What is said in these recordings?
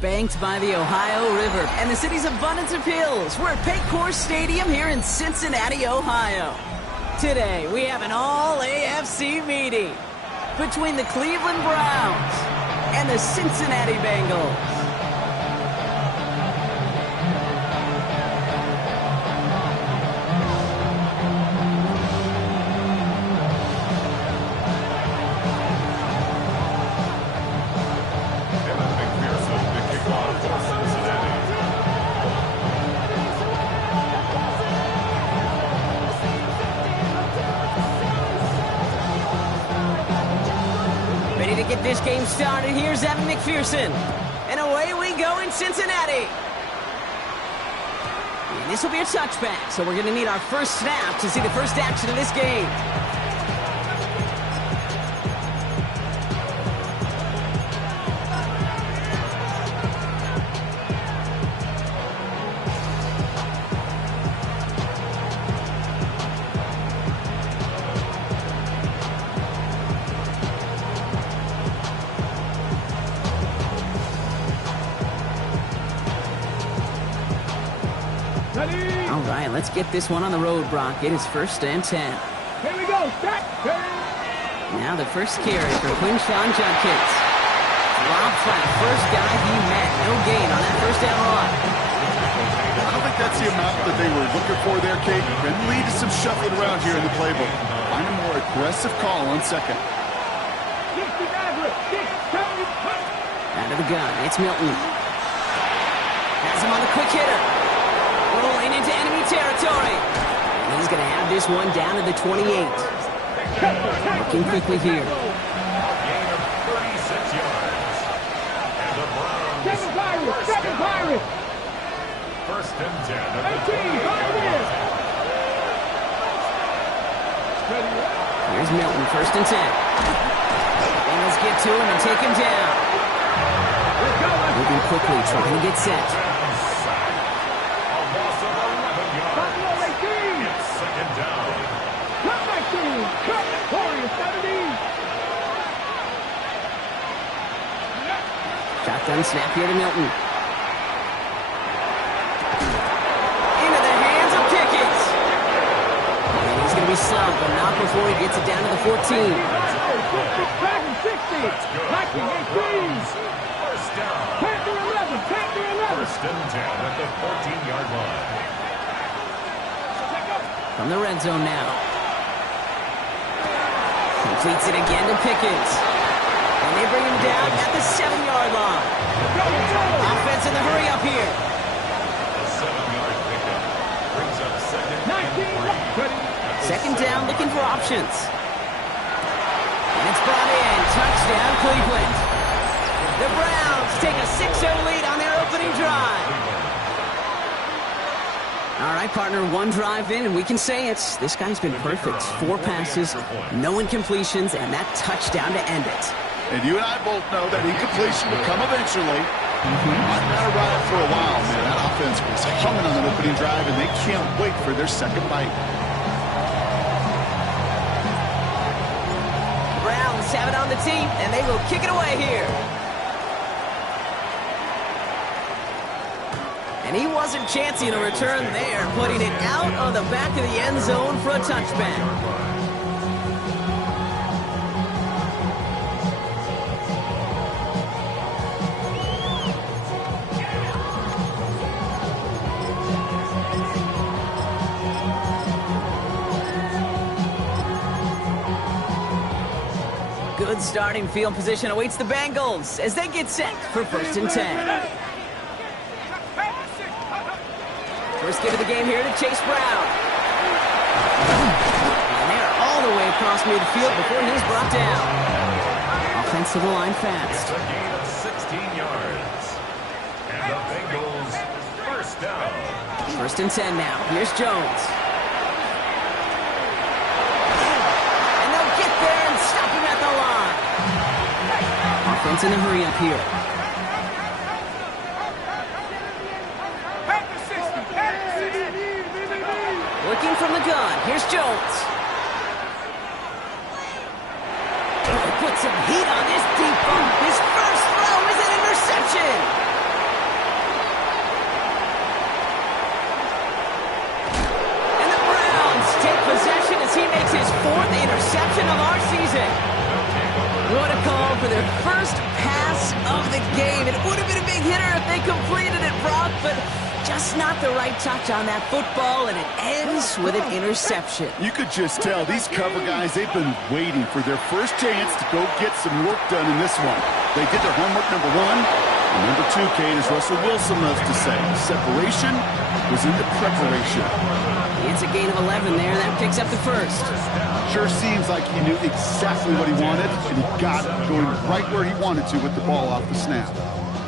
Banked by the Ohio River and the city's abundance of hills, we're at Paycor Stadium here in Cincinnati, Ohio. Today, we have an all-AFC meeting between the Cleveland Browns and the Cincinnati Bengals. To get this game started, here's Evan McPherson. And away we go in Cincinnati. And this will be a touchback, so we're going to need our first snap to see the first action of this game. All right, let's get this one on the road, Brock. It is 1st and 10. Here we go. Back. Now the first carry for Quinshon Judkins. Rob flat, first guy he met. No gain on that first down run. I don't think that's the amount that they were looking for there, Kate. Been leading some shuffling around here in the playbook. Find a more aggressive call on second. Out of the gun, it's Milton. Has him on the quick hitter. Rolling into enemy territory. And he's going to have this one down to the 28. Looking quickly here. Second Pirate. 1st and 10. 18, Pirates. Here's Milton, 1st and 10. Bengals get to him and take him down. Moving quickly, trying to get set. Shotgun snap here to Milton. Into the hands of Pickens. And he's going to be slugged, but not before he gets it down to the 14. 60. 18. First down. Panther 11. 1st and 10 at the 14-yard line. From the red zone now. Completes it again to Pickens. And they bring him down at the 7-yard line. Offense in the hurry up here. The 7-yard pickup brings up 2nd and 3. Second down, looking for options. And it's brought in. Touchdown, Cleveland. The Browns take a 6-0 lead on their opening drive. All right, partner, one drive in, and we can say it's this guy's been perfect. 4 passes, no incompletions, and that touchdown to end it. And you and I both know that incompletion will come eventually. I've been around for a while, man. That offense was humming on the opening drive, and they can't wait for their second bite. The Browns have it on the tee, and they will kick it away here. And he wasn't chancing a return there, putting it out on the back of the end zone for a touchback. Good starting field position awaits the Bengals as they get set for 1st and 10. First give of the game here to Chase Brown. And they're all the way across midfield before he's brought down. offense to the line It's fast. a gain of 16 yards. And the Bengals first down. 1st and 10 now. Here's Jones. And they'll get there and stop him at the line. Offense in a hurry up here. Working from the gun. Here's Jones. Put some heat on this deep ball. His first throw is an interception. And the Browns take possession as he makes his 4th interception of our season. What a call for their first pass of the game. It would have been a big hitter if they completed it, Brock, but just not the right touch on that football, and it ends with an interception. You could just tell these cover guys, they've been waiting for their first chance to go get some work done in this one. They did their homework, number 1. And number 2, Kate, as Russell Wilson loves to say, separation was in the preparation. It's a gain of 11 there. That picks up the first. Sure seems like he knew exactly what he wanted, and he got it going right where he wanted to with the ball off the snap.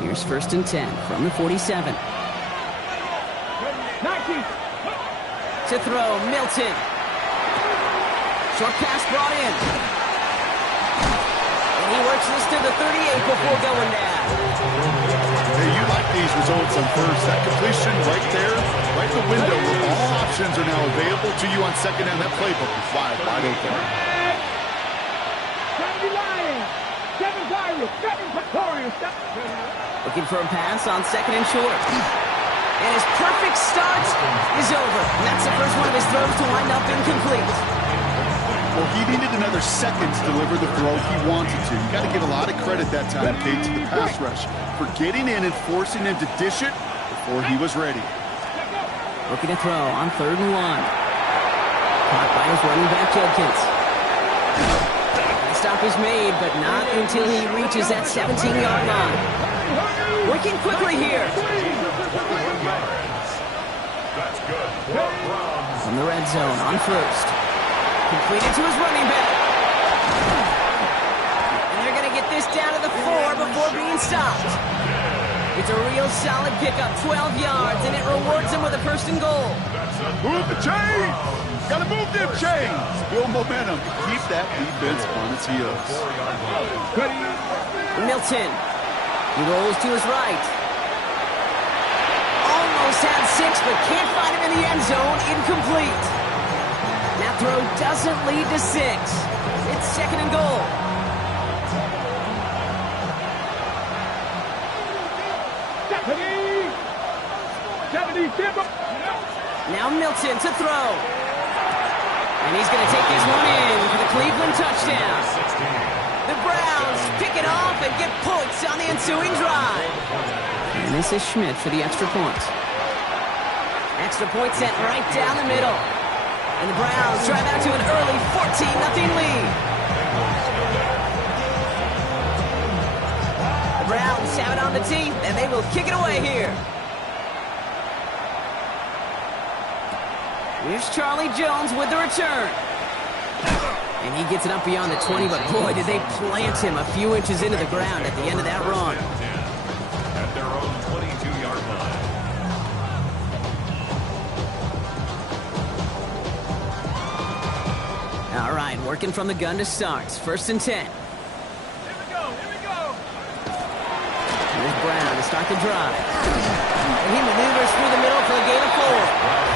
Here's 1st and 10 from the 47. 19. To throw, Milton. Short pass brought in. And he works this to the 38 before going down. Hey, you like these results on first. That completion right there, right in the window where all options are now available to you on second down. That playbook is wide open. 70 Lions. 7 Pirates. 7 Victorious. Looking for a pass on 2nd and short. And his perfect start is over. And that's the first one of his throws to wind up incomplete. Well, he needed another second to deliver the throw he wanted to. You got to give a lot of credit that time, Kate, to the pass rush for getting in and forcing him to dish it before he was ready. Looking to throw on 3rd and 1. Caught by his running back, Judkins. The stop is made, but not until he reaches that 17-yard line. Working quickly here. That's good. From the red zone on 1st. Completed to his running back. And they're going to get this down to the 4 before being stopped. It's a real solid pickup, 12 yards, and it rewards him with a 1st and goal. Move the chains! Got to move them chains! Build momentum. Keep that defense on its heels. Milton. He rolls to his right. Almost had 6, but can't find him in the end zone. Incomplete. That throw doesn't lead to 6. It's 2nd and goal. Now Milton to throw. And he's going to take this one in for the Cleveland touchdown. The Browns pick it off and get points on the ensuing drive. And this is Schmidt for the extra point. Extra point sent right down the middle. And the Browns drive out to an early 14-0 lead. The Browns have it on the tee, and they will kick it away here. Here's Charlie Jones with the return. And he gets it up beyond the 20, but boy, did they plant him a few inches into the ground at the end of that run. At their own 22-yard line. All right, working from the gun to start. 1st and 10. Here we go. Here's Brown to start the drive. And he maneuvers through the middle for a gain of 4.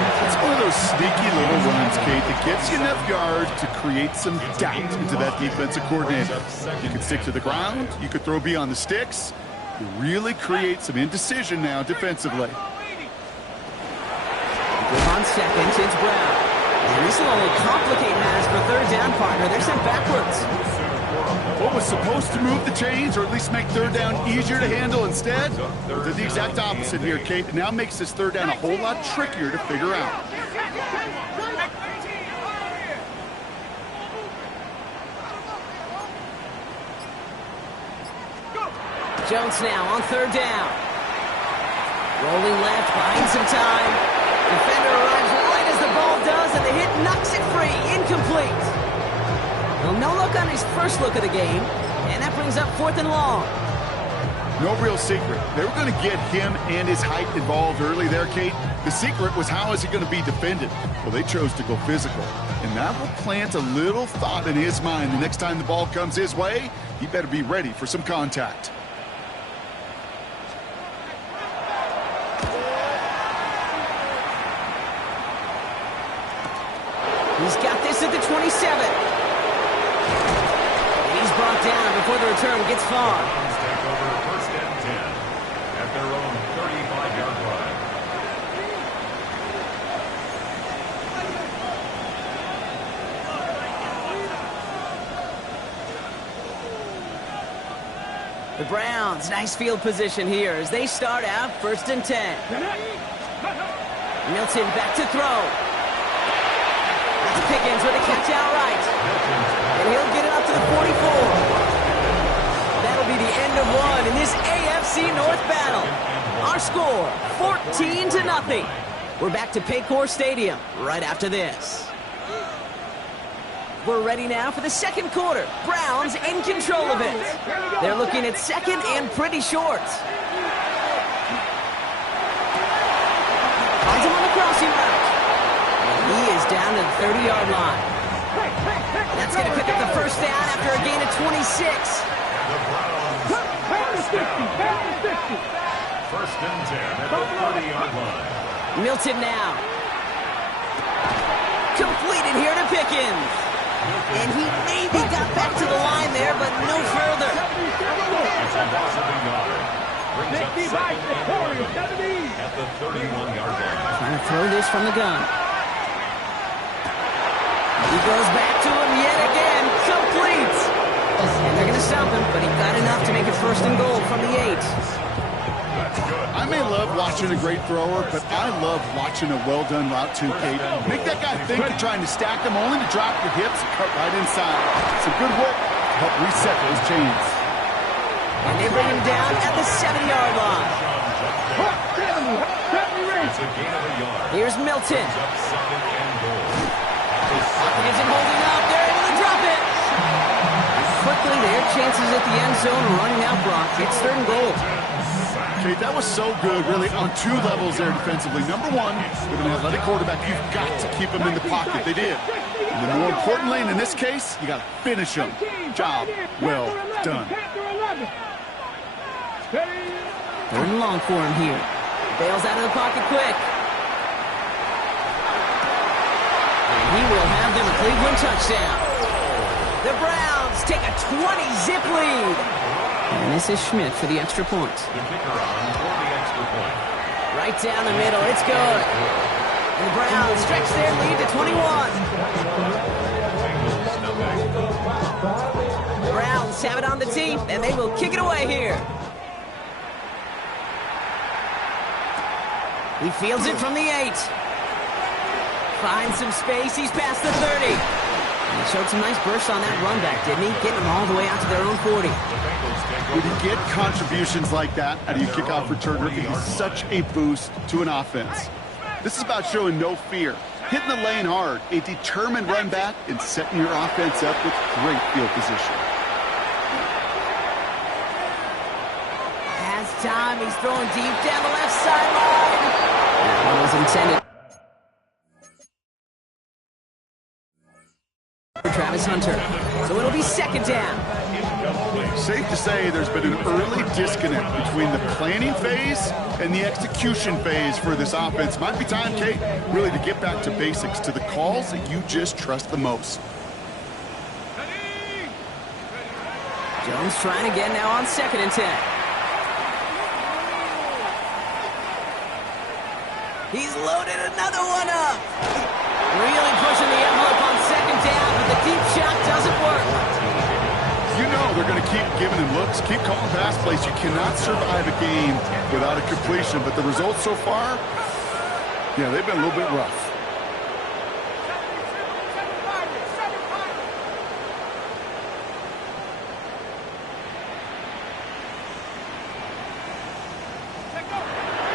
It's one of those sneaky little runs, Kate, that gets you enough yards to create some doubt into that defensive coordinator. You can stick to the ground. You could throw beyond the sticks. You really create some indecision now defensively. On 2nd, it's Brown. And this will only complicate matters for 3rd down, partner. They're sent backwards. What was supposed to move the chains, or at least make 3rd down easier to handle instead? Did the exact opposite here, Kate. It now makes this 3rd down a whole lot trickier to figure out. Jones now on 3rd down. Rolling left, buying some time. Defender arrives right as the ball does, and the hit knocks it free. Incomplete. Well, no look on his first look of the game. And that brings up 4th and long. No real secret. They were going to get him and his height involved early there, Kate. The secret was how is he going to be defended? Well, they chose to go physical. And that will plant a little thought in his mind. The next time the ball comes his way, he better be ready for some contact. He's got this at the 27. And he's brought down before the return gets far. Take over 1st and 10 at their own 35-yard line. The Browns, nice field position here as they start out 1st and 10. Milton back to throw. That's Pickens with a catch outright. And he'll get it up to the 44. That'll be the end of one in this AFC North battle. Our score, 14-0. We're back to Paycor Stadium right after this. We're ready now for the second quarter. Browns in control of it. They're looking at second and pretty short. Finds him on the crossing route. And he is down to the 30-yard line. That's going to pick up the first down after a gain of 26. The Browns, first and 10 at the 30-yard line. Milton now. Completed here to Pickens. And he maybe got back to the line there, but no further. It's a loss of a yard. Brings up 2nd and 11 at the 31-yard line. Trying to throw this from the gun. He goes back to him yet again. Complete. And they're going to stop him, but he got enough to make it 1st and goal from the 8. I may love watching a great thrower, but I love watching a well-done route too, Kate. Make that guy think you're trying to stack them, only to drop your hips and cut right inside. Some good work to help reset those chains. And they bring him down at the 7-yard line. It's a gain of a yard. Here's Milton. Brings up 2nd and goal. Isn't holding up. They're able to drop it. Quickly, their chances at the end zone are running out, Brock. It's 3rd and goal. Okay, that was so good, really, on 2 levels there defensively. Number one, with an athletic quarterback, you've got to keep him in the pocket. They did. And then more importantly, and in this case, you got to finish him. Job well done. 3rd and long for him here. Bails out of the pocket quick. And he will have them a Cleveland touchdown. The Browns take a 20-zip lead. And this is Schmidt for the extra point. The kicker on for the extra point. Right down the middle. It's good. And the Browns stretch their lead to 21. The Browns have it on the tee, and they will kick it away here. He fields it from the 8. Finds some space. He's past the 30. And he showed some nice bursts on that run back, didn't he? Getting them all the way out to their own 40. When you get contributions like that out of your kickoff returner, it is such a boost to an offense. This is about showing no fear, hitting the lane hard, a determined run back, and setting your offense up with great field position. Has time. He's throwing deep down the left sideline. That was intended for Travis Hunter. So it'll be 2nd down. Safe to say there's been an early disconnect between the planning phase and the execution phase for this offense. Might be time, Kate, really to get back to basics, to the calls that you just trust the most. Jones trying again now on 2nd and 10. He's loaded another one up. Really pushing the envelope on 2nd down, but the deep shot doesn't work. You know they're going to keep giving him looks, keep calling pass plays. You cannot survive a game without a completion, but the results so far, yeah, they've been a little bit rough.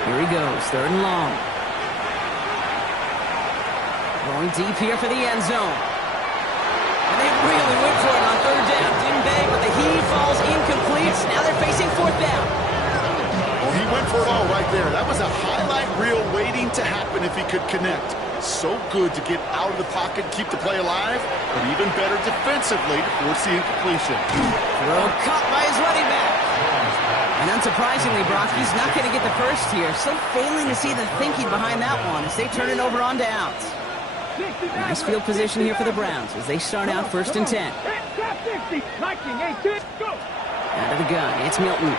Here he goes, 3rd and long. Going deep here for the end zone. And they really went for it on 3rd down, didn't they? But they he falls incomplete. Now they're facing fourth down. Well, he went for it all right there. That was a highlight reel waiting to happen if he could connect. So good to get out of the pocket and keep the play alive, but even better defensively to force the incompletion. Throw caught by his running back. And unsurprisingly, Brock, he's not going to get the first here. Still failing to see the thinking behind that one as they turn it over on downs. Nice field position here for the Browns as they start out 1st and 10. Out of the gun, it's Milton.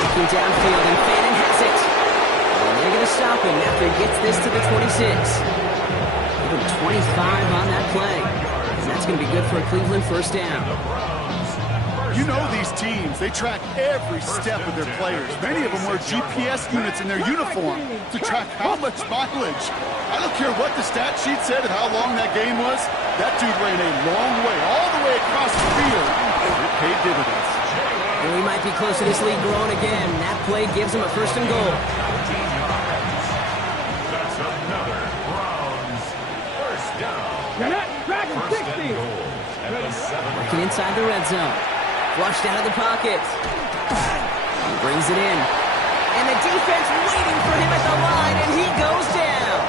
Looking downfield, and Fannin has it. And they're going to stop him after he gets this to the 26. Even 25 on that play. And that's going to be good for a Cleveland first down. You know these teams, they track every step of their players. Many of them wear GPS units in their uniform to track how much mileage. I don't care what the stat sheet said and how long that game was. That dude ran a long way, all the way across the field. It paid dividends. And we might be close to this lead growing again. That play gives him a 1st and goal. That's another Browns first down. First and goal at the 7. Working inside the red zone. Flushed out of the pocket. He brings it in. And the defense waiting for him at the line, and he goes down.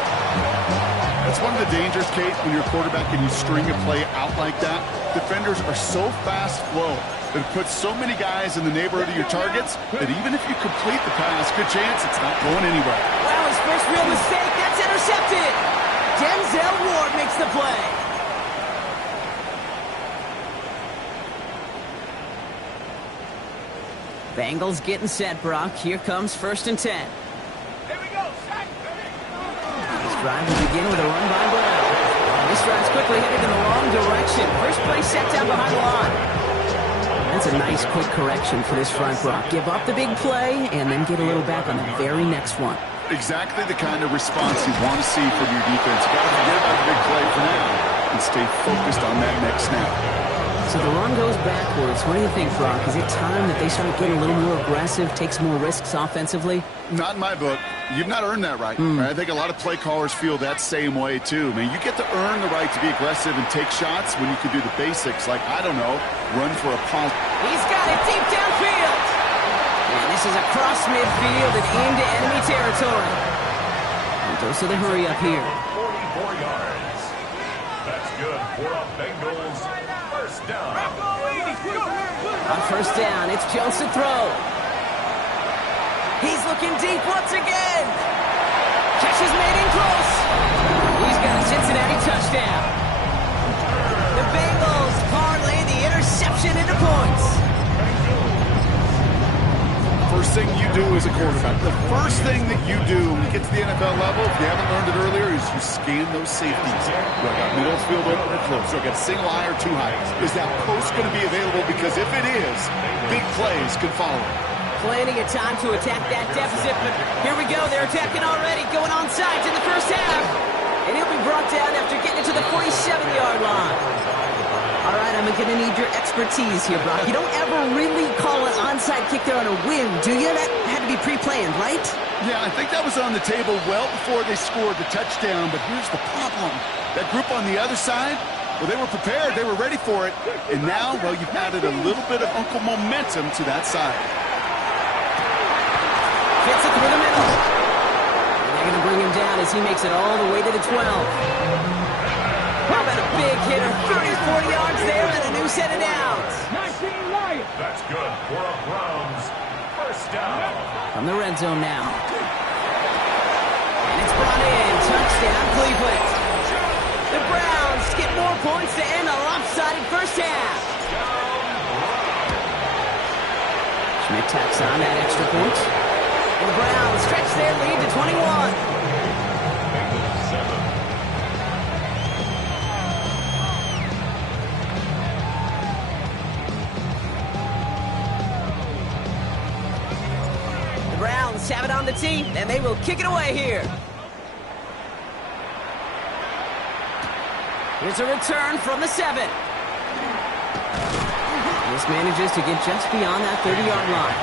That's one of the dangers, Kate, when you're a quarterback and you string a play out like that. Defenders are so fast flow that it puts so many guys in the neighborhood of your targets that even if you complete the pass, good chance it's not going anywhere. Wow, his first real mistake. That's intercepted. Denzel Ward makes the play. Bengals getting set, Brock. Here comes 1st and 10. Here we go, Shaq. This drive will begin with a run by Brown. This drive's quickly headed in the wrong direction. First play set down behind the line. That's a nice quick correction for this front, Brock. Give up the big play and then get a little back on the very next one. Exactly the kind of response you want to see from your defense. You got to forget about the big play for now and stay focused on that next snap. So the run goes backwards. What do you think, Brock? Is it time that they start getting a little more aggressive, take some more risks offensively? Not in my book. You've not earned that right. I think a lot of play callers feel that same way, too. I mean, you get to earn the right to be aggressive and take shots when you can do the basics, like, I don't know, run for a punt. He's got it deep downfield. And this is across midfield and into enemy territory. And goes to the hurry up here. 44 yards. That's good for a Bengals first down. On 1st down, it's Jones to throw. He's looking deep once again. Catch is made in close. He's got a Cincinnati touchdown. The Bengals parlay the interception into points. First thing you do as a quarterback, the first thing that you do when you get to the NFL level, if you haven't learned it earlier, is you scan those safeties. Do I got middle field open or close? Do I got single high or two high? Is that post going to be available? Because if it is, big plays can follow. Plenty of time to attack that deficit, but here we go. They're attacking already, going on sides in the first half. And he'll be brought down after getting to the 47-yard line. All right, I'm going to need your expertise here, Brock. You don't ever really call an onside kick there on a whim, do you? That had to be pre-planned, right? Yeah, I think that was on the table well before they scored the touchdown, but here's the problem. That group on the other side, well, they were prepared. They were ready for it. And now, well, you've added a little bit of Uncle momentum to that side. Gets it through the middle. And they're going to bring him down as he makes it all the way to the 12. How about a big hitter, 30, 40 yards there, and a new set of downs. That's good for a Browns first down. From the red zone now. And it's brought in. Touchdown, Cleveland. The Browns get more points to end a lopsided first half. Schmidt tacks on that extra point. The Browns stretch their lead to 21. Browns have it on the tee, and they will kick it away here. Here's a return from the 7. This manages to get just beyond that 30-yard line.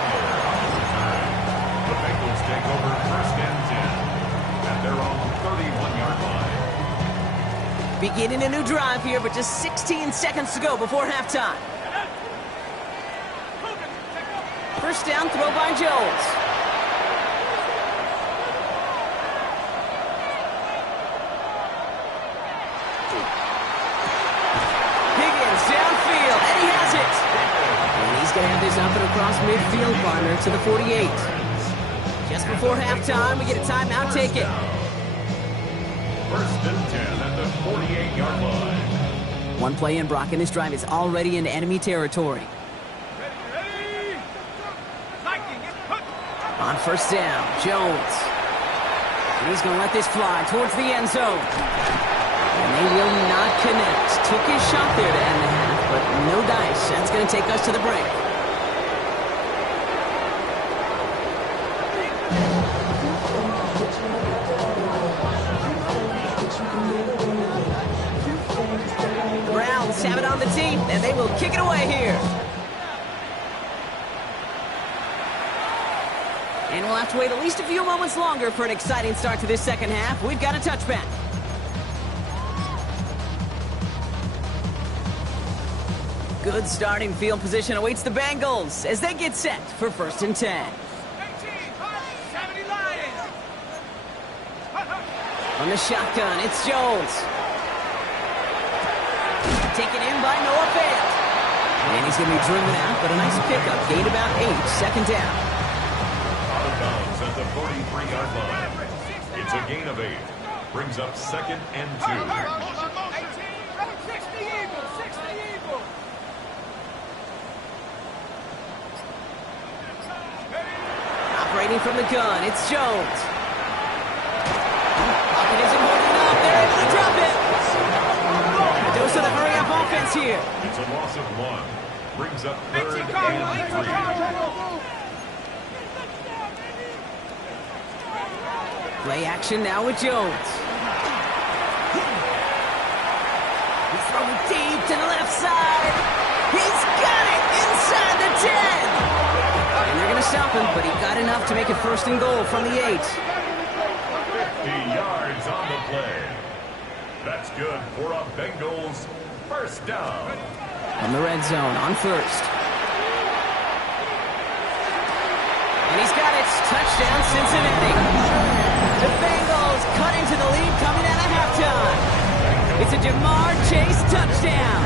The Bengals take over 1st and 10 at their own 31-yard line. Beginning a new drive here, but just 16 seconds to go before halftime. First down, throw by Jones. Higgins downfield, and he has it. And he's going to have this up and across midfield, partner, to the 48. Just before halftime, we get a timeout. Take it. First and 10 at the 48-yard line. One play in, Brock, and this drive is already in enemy territory. On first down, Jones. And he's going to let this fly towards the end zone. And they will not connect. Took his shot there to end the half, but no dice. That's going to take us to the break. The Browns have it on the team, and they will kick it away here. And we'll have to wait at least a few moments longer for an exciting start to this second half. We've got a touchback. Good starting field position awaits the Bengals as they get set for first and 10. On the shotgun, it's Jones. Taken in by Noah Fant. And he's going to be driven out, but a nice pickup. Gained about 8, second down. Out of bounds at the 43-yard line. It's a gain of 8. Brings up second and 2. Operating from the gun, it's Jones. Pocket isn't holding up. They're able to drop it. A dose of the hurry-up offense here. It's a loss of 1. Brings up third and 3. Play action now with Jones. He's throwing deep to the left side. He's got it inside the 10. And they're going to stop him, but he got enough to make it first and goal from the 8. 50 yards on the play. That's good for a Bengals first down. From the red zone on first. And he's got it. Touchdown, Cincinnati. The Bengals cut into the lead coming out of halftime. It's a Jamar Chase touchdown.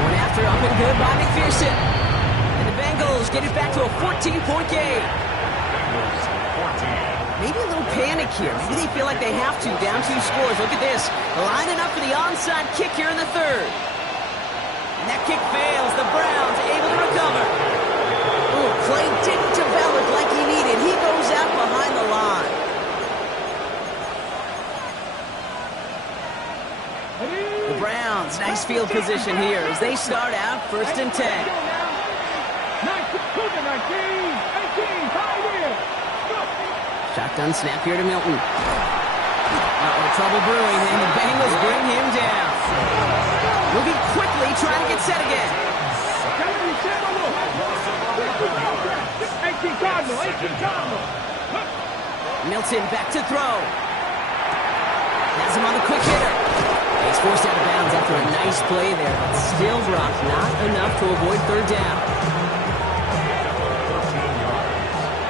Going after up and good by McPherson. And the Bengals get it back to a 14-point game. Bengals 14. Maybe a little panic here. Maybe they feel like they have to. Down 2 scores. Look at this. Lining up for the onside kick here in the third. And that kick fails. The Browns able to recover. Ooh, play didn't develop like he needed. He goes out behind the line. The Browns, nice field position here as they start out first and 10. Shotgun snap here to Milton. Trouble brewing, and the Bengals bring him down. Moving quickly, trying to get set again. Milton back to throw. Has him on the quick hitter. He's forced out of bounds after a nice play there, but still, Brock, not enough to avoid third down.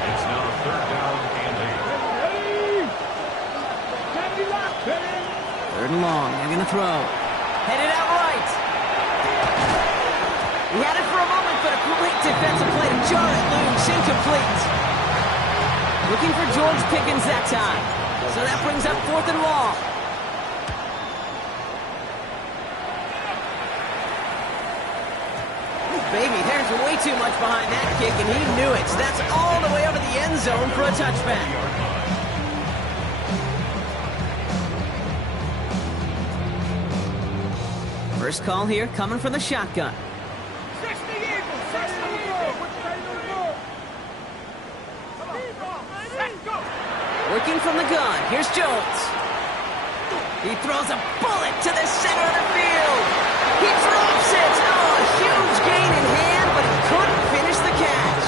It's now third down and 8. Third and long, they're going to throw. Headed out right. He had it for a moment, but a great defensive play to jar it loose, incomplete. Looking for George Pickens that time. So that brings up fourth and long. Baby, there's way too much behind that kick, and he knew it. So that's all the way over the end zone for a touchback. First call here coming from the shotgun. Working from the gun, here's Jones. He throws a bullet to the center of the field. He drops it. Oh, a huge gain in hand, but he couldn't finish the catch.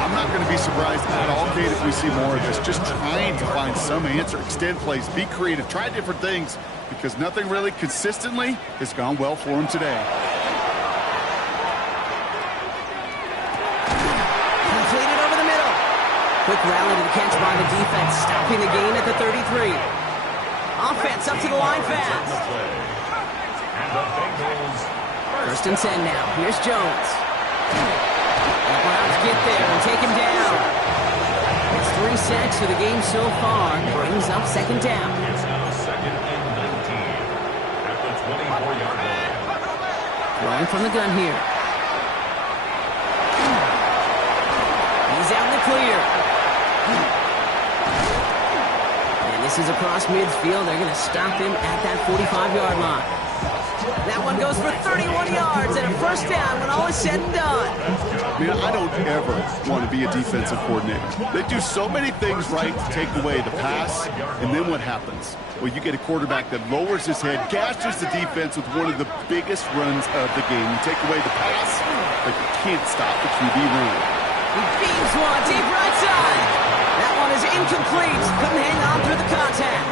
I'm not going to wouldn't be surprised at all, Kate, if we see more of this. Just trying to find some answer, extend plays, be creative, try different things, because nothing really consistently has gone well for him today. Completed over the middle. Quick rally to the catch by the defense, stopping the gain at the 33. Offense up to the line fast. First and 10 now. Here's Jones. The Browns get there and take him down. It's 3 sacks for the game so far. Brings up second down. It's now second and 19 at the 24-yard line. Throwing from the gun here. He's out in the clear. And this is across midfield. They're going to stop him at that 45-yard line. That one goes for 31 yards and a first down when all is said and done. Man, I don't ever want to be a defensive coordinator. They do so many things right to take away the pass, and then what happens? Well, you get a quarterback that lowers his head, gashes the defense with one of the biggest runs of the game. You take away the pass, but you can't stop the QB run. He beams one deep right side. That one is incomplete. Couldn't hang on through the contact.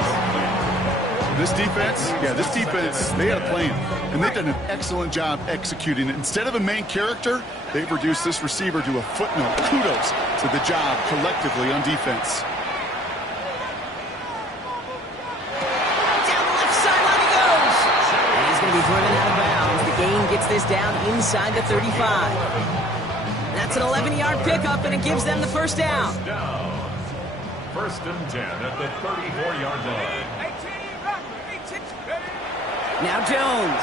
This defense, they had a plan, and they've done an excellent job executing it. Instead of a main character, they've reduced this receiver to a footnote. Kudos to the job collectively on defense. Down the left sideline he goes. And he's going to be driven out of bounds. The gain gets this down inside the 35. That's an 11-yard pickup, and it gives them the first down. First and 10 at the 34-yard line. Now Jones.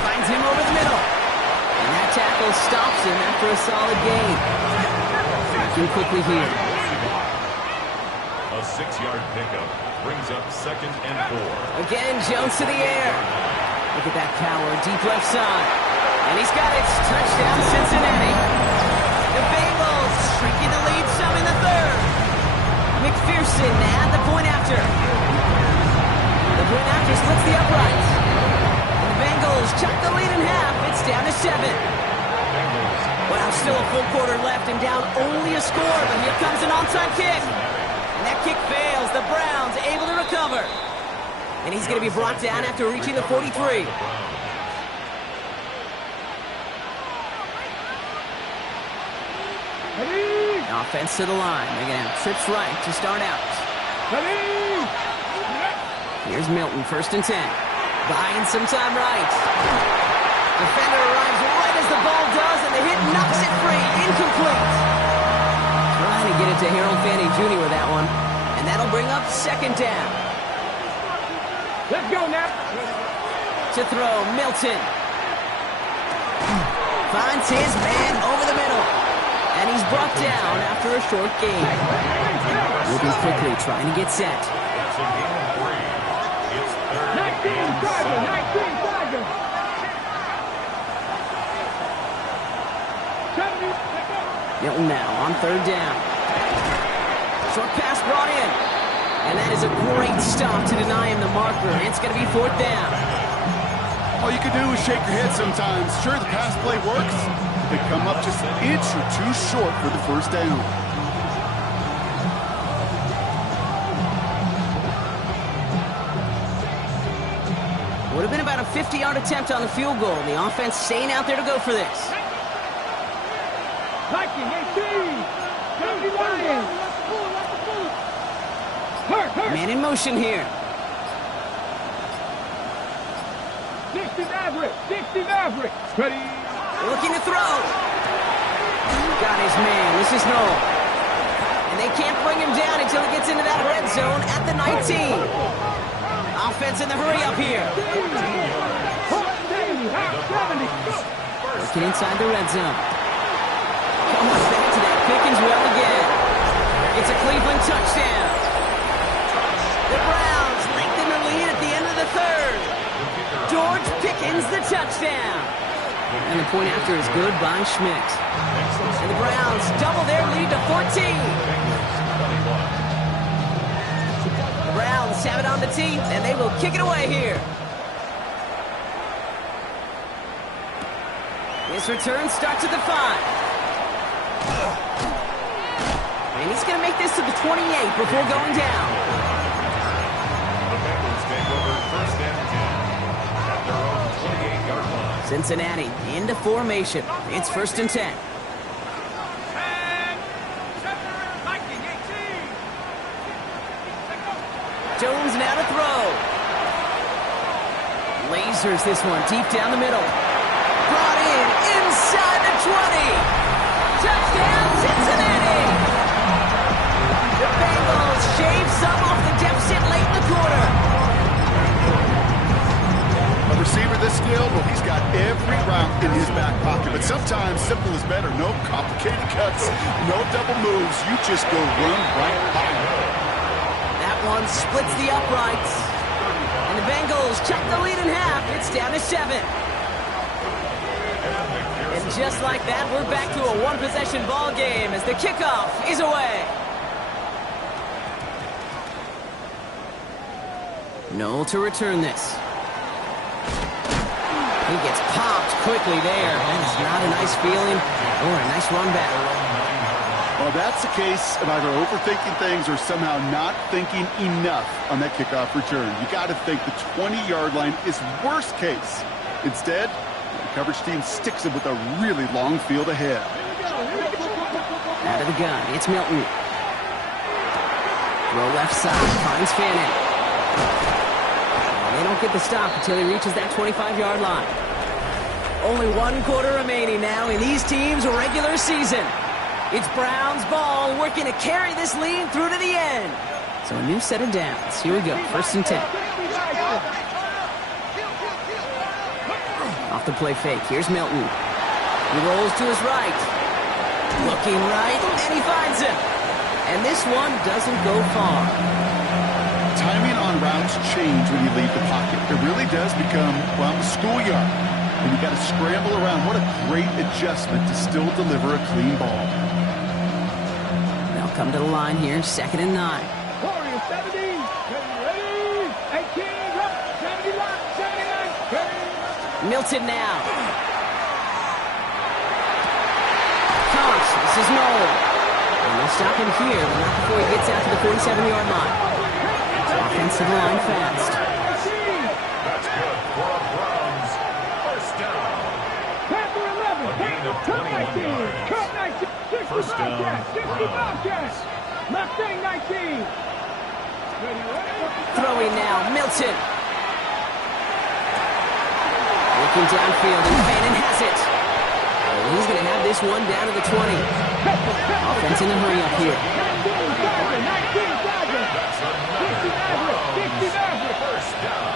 Finds him over the middle. And that tackle stops him after a solid gain. Looking quickly here. A 6-yard pickup brings up second and 4. Again, Jones to the air. Look at that power, deep left side. And he's got it. Touchdown, Cincinnati. The Bengals shrinking the lead some in the third. McPherson at the point after. The point after splits the uprights. The Bengals chuck the lead in half. It's down to 7. Well, still a full quarter left and down only a score, but here comes an onside kick. And that kick fails. The Browns able to recover. And he's going to be brought down after reaching the 43. Offense to the line. They're going to have trips right to start out. Here's Milton, first and 10. Buying some time right. Defender arrives right as the ball does, and the hit knocks it free. Incomplete. Trying to get it to Harold Fanning Jr. with that one. And that'll bring up second down. Let's go now. To throw, Milton. Finds his man over the middle. And he's brought down after a short gain. Moving quickly, trying to get set. It's a game of 3. It's 19 Tiger, 19 Tiger. 70. Milton now on third down. Short pass brought in. And that is a great stop to deny him the marker. It's going to be fourth down. All you can do is shake your head sometimes. Sure, the pass play works. They come up just an inch or two short for the first down. Would have been about a 50-yard attempt on the field goal. The offense staying out there to go for this. Viking 18. 70 Lions. Hurt. Man in motion here. 60 Maverick. 60 Maverick. Ready. Looking to throw. Got his man. This is Noel. And they can't bring him down until he gets into that red zone at the 19. Offense in the hurry up here. Working inside the red zone. Coming back to that Pickens well again. It's a Cleveland touchdown. The Browns lengthen the lead at the end of the third. George Pickens the touchdown. And the point after is good by Schmidt. And the Browns double their lead to 14. The Browns have it on the tee, and they will kick it away here. This return starts at the 5. And he's going to make this to the 28 before going down. The Bengals take over first and 10 at their own 28-yard line. Cincinnati into formation. It's first and 10. Jones now to throw. Lasers this one deep down the middle. Brought in inside the 20. Touchdown, Cincinnati! The Bengals shave some off the deficit late in the quarter. A receiver this skilled, well, he's got every route in his back pocket. But sometimes simple is better. No complicated cuts, no double moves. You just go run right by him. That one splits the uprights. And the Bengals cut the lead in half. It's down to 7. And just like that, we're back to a one-possession ball game as the kickoff is away. Noel to return this. He gets popped quickly there. That's not a nice feeling or a nice run back. Well, that's the case of either overthinking things or somehow not thinking enough on that kickoff return. You got to think the 20-yard line is worst case. Instead, the coverage team sticks him with a really long field ahead. Out of the gun, it's Milton. Throw left side, finds Fannin. They don't get the stop until he reaches that 25-yard line. Only one quarter remaining now in these teams' regular season. It's Browns ball working to carry this lead through to the end. So a new set of downs. Here we go, first and 10. Off the play fake, here's Milton. He rolls to his right. Looking right, and he finds him. And this one doesn't go far. Timing on routes change when you leave the pocket. It really does become, well, a schoolyard. And you got to scramble around. What a great adjustment to still deliver a clean ball. They'll come to the line here, second and 9. Warriors 70, ready, 18, up, 71, 79, Milton now. Cox, this is Noel. And they'll stop him here, but not before he gets out to the 47-yard line. Offense to the line fast. That's good for a Browns first down. Panther 11, A gain of 21 yards. Cut 19, 60 First down, Bobcats, 60 Browns. Bobcats. Mustang 19. Throwing now, Milton. Looking downfield, and Fannin has it. Oh, he's going to have this one down to the 20. Offense in the hurry up here. 19, 60 Maverick. First down.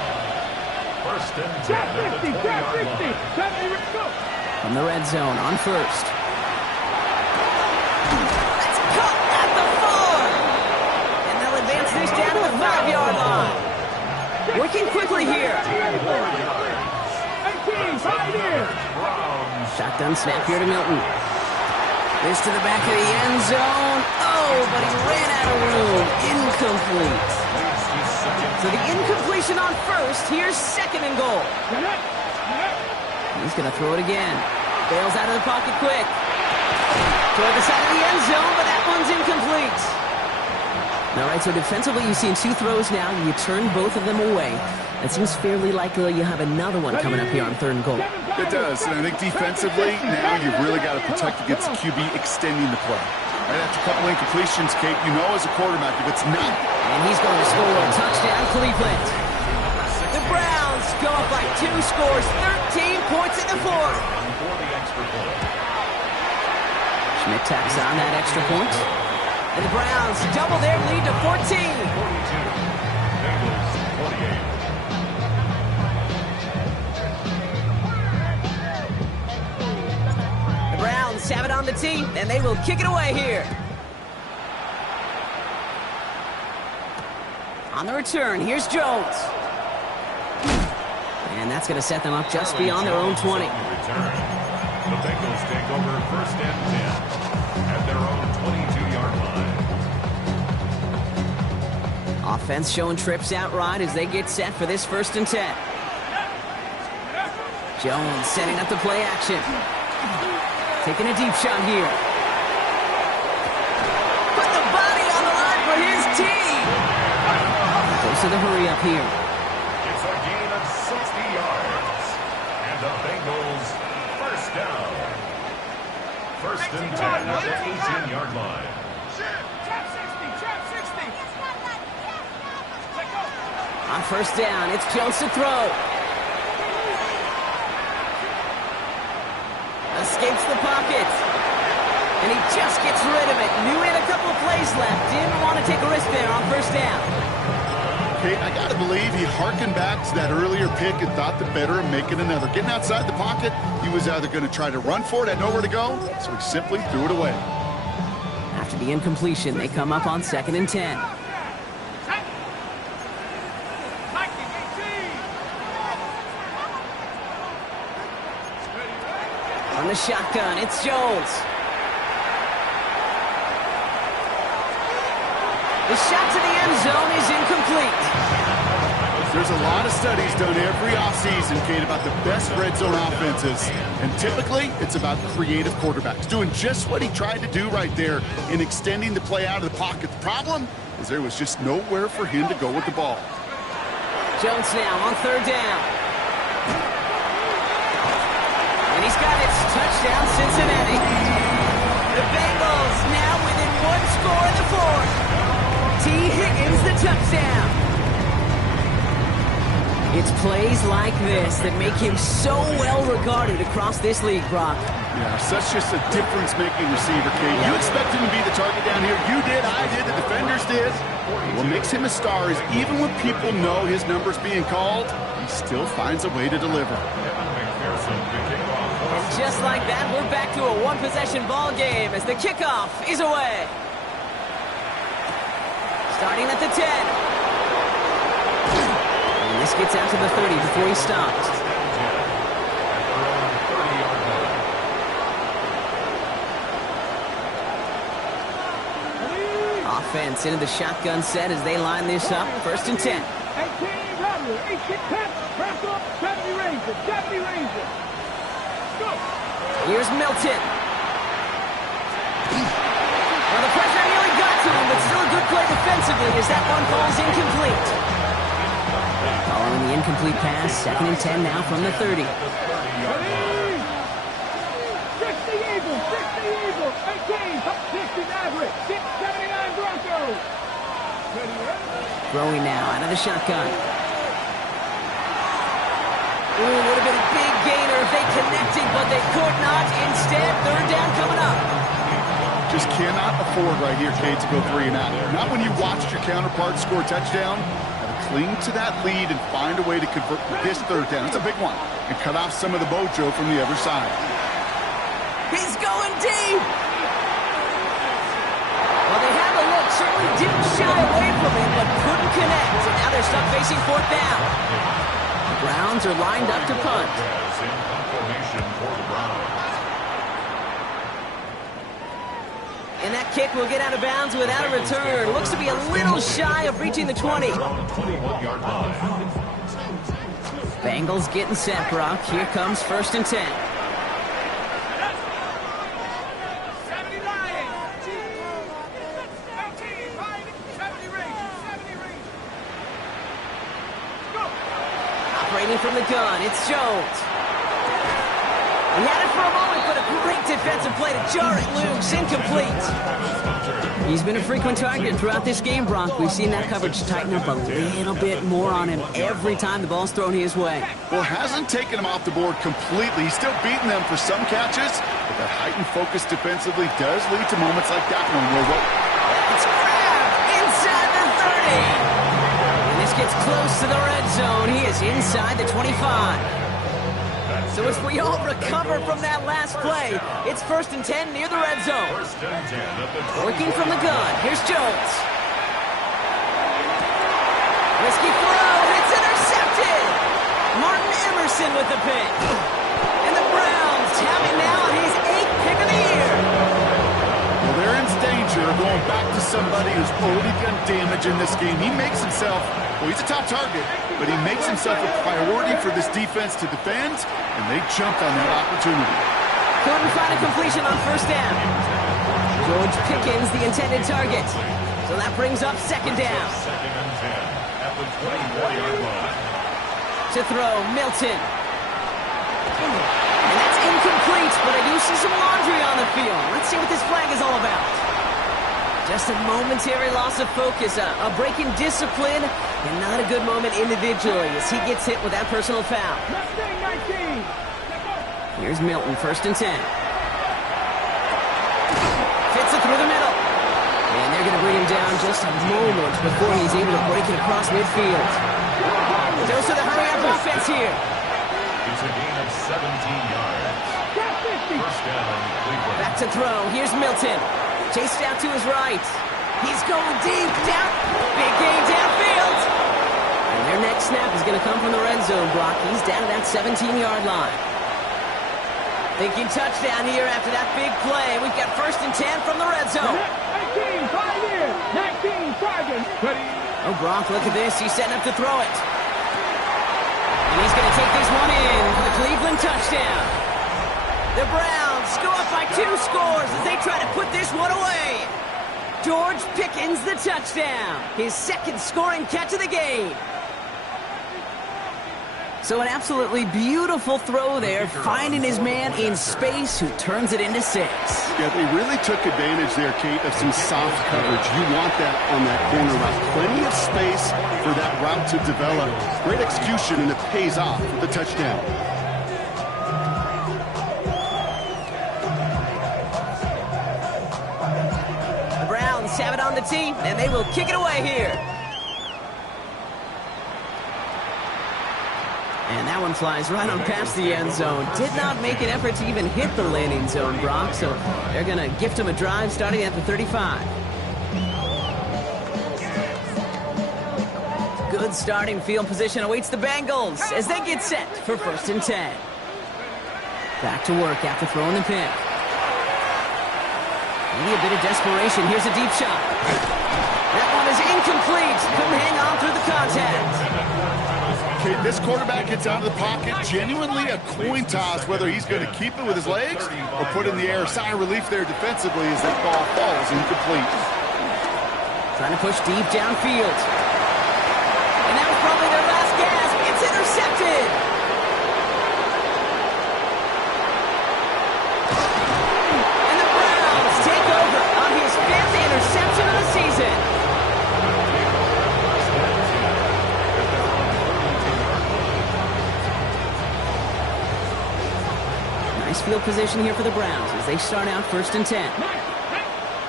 First and 10 at the 20-yard line. 70, go. From the red zone on first. That's caught at the 4. And they'll advance this down to the 5-yard line. Working quickly here. 18, 5 years. Shotgun snap here to Milton. This to the back of the end zone. Oh, but he ran out of room. Incomplete. So the incompletion on first. Here's second and goal. He's going to throw it again. Bails out of the pocket quick. Toward the side of the end zone, but that one's incomplete. All right, so defensively, you've seen 2 throws now. You turn both of them away. It seems fairly likely you have another one coming up here on third and goal. It does, and I think defensively, now you've really got to protect against the QB extending the play. Right after a couple incompletions, Kate, you know as a quarterback if it's not. And he's going to score a touchdown, Cleveland. The Browns go up by 2 scores, 13 points in the fourth. Schmidt tacks on that extra point. And the Browns double their lead to 14. 42. The Browns have it on the tee, and they will kick it away here. On the return, here's Jones. And that's going to set them up just beyond their own 20. The Bengals take over first and 10 at their own 22-yard line. Offense showing trips out right as they get set for this first and 10. Jones setting up the play action. Taking a deep shot here. to the hurry up here. It's a gain of 60 yards. And the Bengals first down. First and 10 at the 18-yard line. Trap 60, trap 60. Let go. On first down, it's Jones to throw. Escapes the pocket. And he just gets rid of it. Knew he had a couple of plays left. Didn't want to take a risk there on first down. Okay, I got to believe he harkened back to that earlier pick and thought the better of making another. Getting outside the pocket, he was either going to try to run for it, had nowhere to go, so he simply threw it away. After the incompletion, they come up on 2nd and 10. On the shotgun, it's Jones. The shot to the end zone is incomplete. There's a lot of studies done every offseason, Kate, about the best red zone offenses. And typically, it's about creative quarterbacks doing just what he tried to do right there in extending the play out of the pocket. The problem is there was just nowhere for him to go with the ball. Jones now on 3rd down. And he's got it. Touchdown, Cincinnati. The Bengals now within 1 score in the 4th. T. Higgins the touchdown. It's plays like this that make him so well regarded across this league, Brock. Yeah, such just a difference-making receiver, Kate. You expect him to be the target down here. You did, I did, the defenders did. What makes him a star is even when people know his number's being called, he still finds a way to deliver. And just like that, we're back to a one-possession ball game as the kickoff is away. Starting at the 10. And this gets out to the 30 before he stops. Offense into the shotgun set as they line this up. 1st and 10. 18 Rattler, 18 Pep, wrap up, 70 Rangers, 70 Rangers. Go. Here's Milton. Well, the pressure nearly got to him, but still a good play defensively as that one falls incomplete. Following the incomplete pass, 2nd and 10 now from the 30. 60 Eagles, 60 Eagles, 18, 60 Maverick, 79 Broncos. Throwing now out of the shotgun. Ooh, would have been a big gainer if they connected, but they could not. Instead, 3rd down coming up. Just cannot afford right here, Kate, to go 3 and out. Not when you watched your counterpart score a touchdown. Gotta cling to that lead and find a way to convert this 3rd down. It's a big one. And cut off some of the mojo from the other side. He's going deep. Well, they had a look. Certainly didn't shy away from it, but couldn't connect. And now they're stuck facing 4th down. The Browns are lined up to punt. And that kick will get out of bounds without a return. Looks to be a little shy of reaching the 20. Bengals getting set, Brock. Here comes 1st and 10. Operating from the gun, it's Jones. He had it for a moment, but a great defensive play to jar it loose. Incomplete. He's been a frequent target throughout this game, Brock. We've seen that coverage tighten up a little bit more on him every time the ball's thrown his way. Well, hasn't taken him off the board completely. He's still beating them for some catches, but that heightened focus defensively does lead to moments like that one where It's grabbed inside the 30. And this gets close to the red zone. He is inside the 25. So as we all recover from that last play, it's 1st and 10 near the red zone. Working from the gun, here's Jones. Risky throw, it's intercepted. Martin Emerson with the pick. And the Browns have it now on his 8th pick of the year. well, they're in danger of going back to somebody who's already done damage in this game. He makes himself, well, he's a top target, but he makes himself a priority for this defense to defend, and they jumped on that opportunity. Couldn't find a completion on 1st down. George Pickens, the intended target. So that brings up second down. Second and 10 at the 24-yard line. To throw, Milton. And that's incomplete, but I do see some laundry on the field. Let's see what this flag is all about. Just a momentary loss of focus, a break in discipline, and not a good moment individually as he gets hit with that personal foul. Here's Milton, first and 10. Fits it through the middle. And they're going to bring him down just a moment before he's able to break it across midfield. Those are the hurry-up offense here. It's a gain of 17 yards. First down, Cleveland. Back to throw. Here's Milton. Chased out to his right. He's going deep down. Big gain downfield. And their next snap is going to come from the red zone block. He's down to that 17-yard line. Thinking touchdown here after that big play. We've got first and 10 from the red zone. 19, 5 here. 19, Sergeant. Oh, Brock, look at this. He's setting up to throw it. And he's going to take this one in for the Cleveland touchdown. The Browns go up by 2 scores as they try to put this one away. George Pickens the touchdown. His second scoring catch of the game. So an absolutely beautiful throw there, finding his man in space who turns it into 6. Yeah, they really took advantage there, Kate, of some soft coverage. You want that on that corner route. Plenty of space for that route to develop. Great execution, and it pays off with the touchdown. The Browns have it on the tee, and they will kick it away here. And that one flies right on past the end zone. Did not make an effort to even hit the landing zone, Brock, so they're going to gift him a drive starting at the 35. Good starting field position awaits the Bengals as they get set for first and 10. Back to work after throwing the pick. Maybe a bit of desperation. Here's a deep shot. That one is incomplete. Couldn't hang on through the contact. Okay, this quarterback gets out of the pocket, genuinely a coin toss whether he's going to keep it with his legs or put it in the air. Sigh of relief there defensively as that ball falls incomplete. Trying to push deep downfield. And that was probably their last gasp. It's intercepted. And the Browns take over on his 5th interception of the season. Nice field position here for the Browns as they start out first and 10.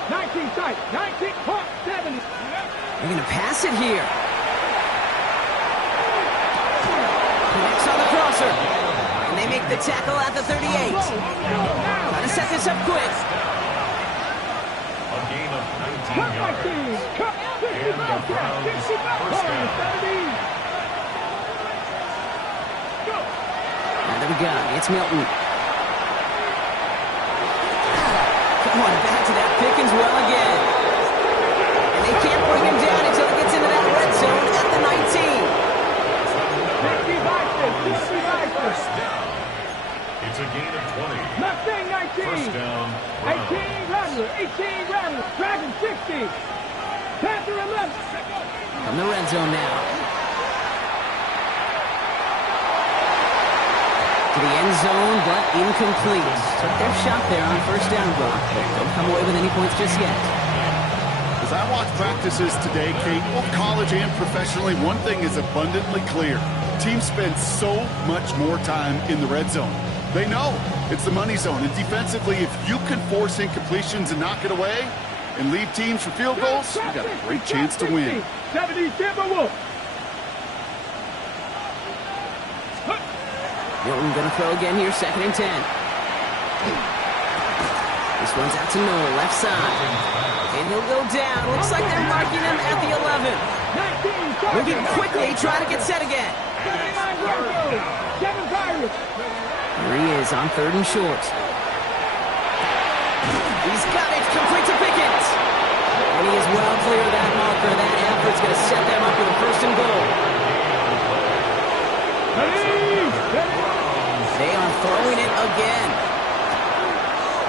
19 sight, 19, 70. They're going to pass it here. Connects on the crosser. And they make the tackle at the 38. Trying to set this up quick. A gain of 19 yards. And the Browns first down. And there we go. It's Milton. Come on, back to that Pickens well again. And they can't bring him down until he gets into that red zone at the 19. First down. It's a gain of 20. Mustang 19. First down. 18 Rattler, 18 Rattler, Dragon 60. Panther 11. From the red zone now. To the end zone, but incomplete. Took their shot there on first down block, but don't come away with any points just yet. As I watch practices today, Kate, both college and professionally, one thing is abundantly clear. Teams spend so much more time in the red zone. They know it's the money zone. And defensively, if you can force incompletions and knock it away and leave teams for field goals, you got a great chance to win. 70 Timberwolves. Milton going to throw again here, second and 10. This one's out to Noel, left side. And he'll go down. Looks like they're marking him at the 11. Moving quickly, trying to get set again. Here he is on third and short. He's got it, complete to Pickens. And he is well clear of that marker. That effort's going to set them up with a first and goal. They are throwing it again.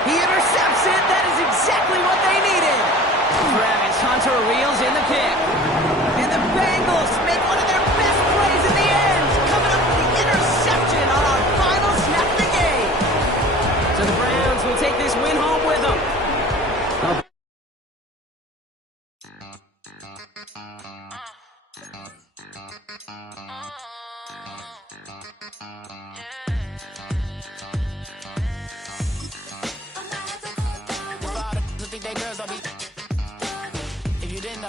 He intercepts it. That is exactly what they needed. Travis Hunter reels in the pick. And the Bengals make one of their best plays in the end, coming up with the interception on our final snap of the game. So the Browns will take this win home with them. If you didn't know,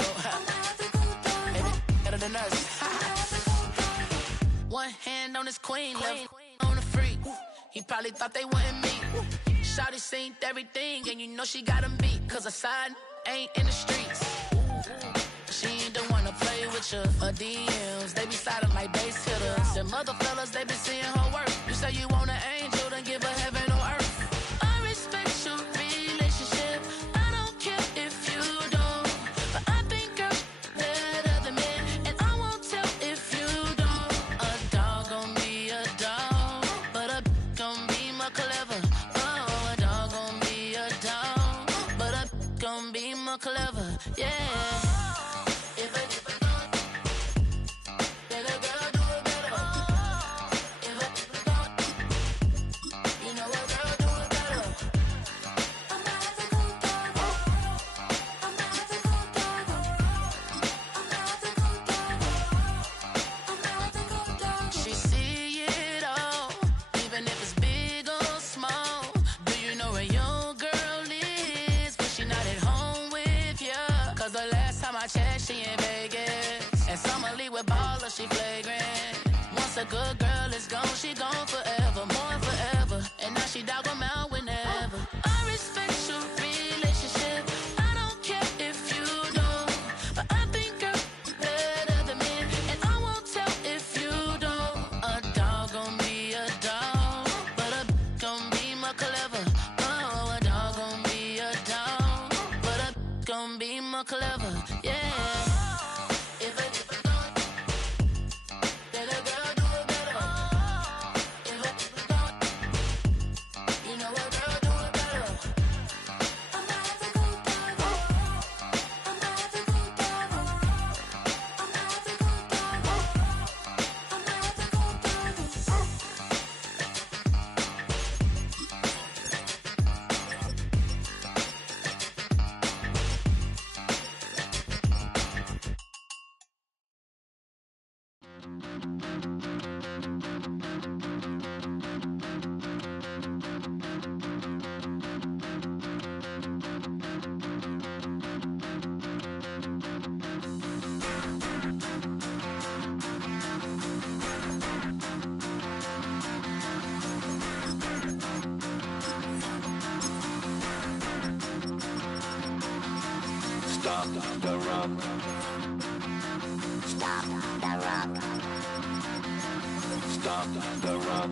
maybe better than us. One hand on his queen, left on the freak. He probably thought they wouldn't meet. Shawty seen everything, and you know she got him beat. Cause her side ain't in the streets. She ain't the one to play with you. Her DMs, they be sliding like base hitters. Them other fellas, they be seeing her work. You say you want an angel, then give her heaven or earth. I respect your relationship. I don't care if you don't. But I think girls better than men. And I won't tell if you don't. A dog gon' be a dog, but a gon' be more clever. Oh, a dog gon' be a dog, but a gon' be more clever. Yeah. She in Vegas, and Summer Lee with baller, she flagrant. Once a good girl is gone, she gone forever, more forever. And now she dog 'em out whenever. I respect your relationship. I don't care if you don't, but I think girls better than men, and I won't tell if you don't. A dog gon' be a dog, but a gon' be more clever. Oh, a dog gon' be a dog, but a gon' be more clever. Yeah. Stop the run. Stop the run. Stop the run.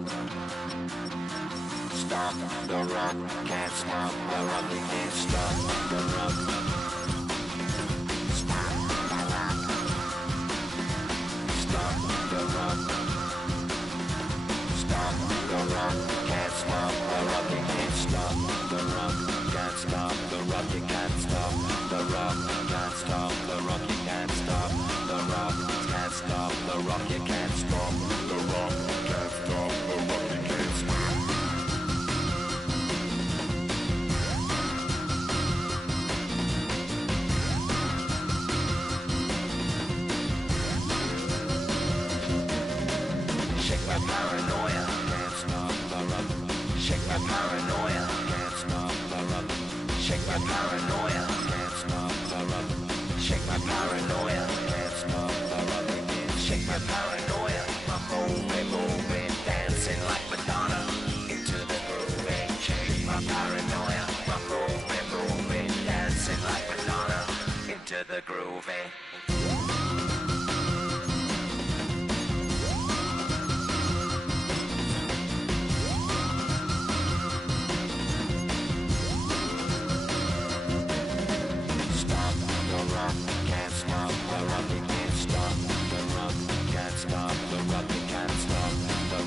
Stop the run. Can't stop the run. You can't stop the run. Stop the run. Stop the run. Stop the run. Can't stop the run. You can't stop the run. Can't stop the run. You can't stop the run. Can't stop the rock. You can't stop the rock. Can't stop the rock. You can't stop the rock. Can't stop the rock. You can't stop. Shake my paranoia. Can't stop the rock. Shake my paranoia. Can't stop the rock. Shake my paranoia. Can't stop the rock. Shake my paranoia.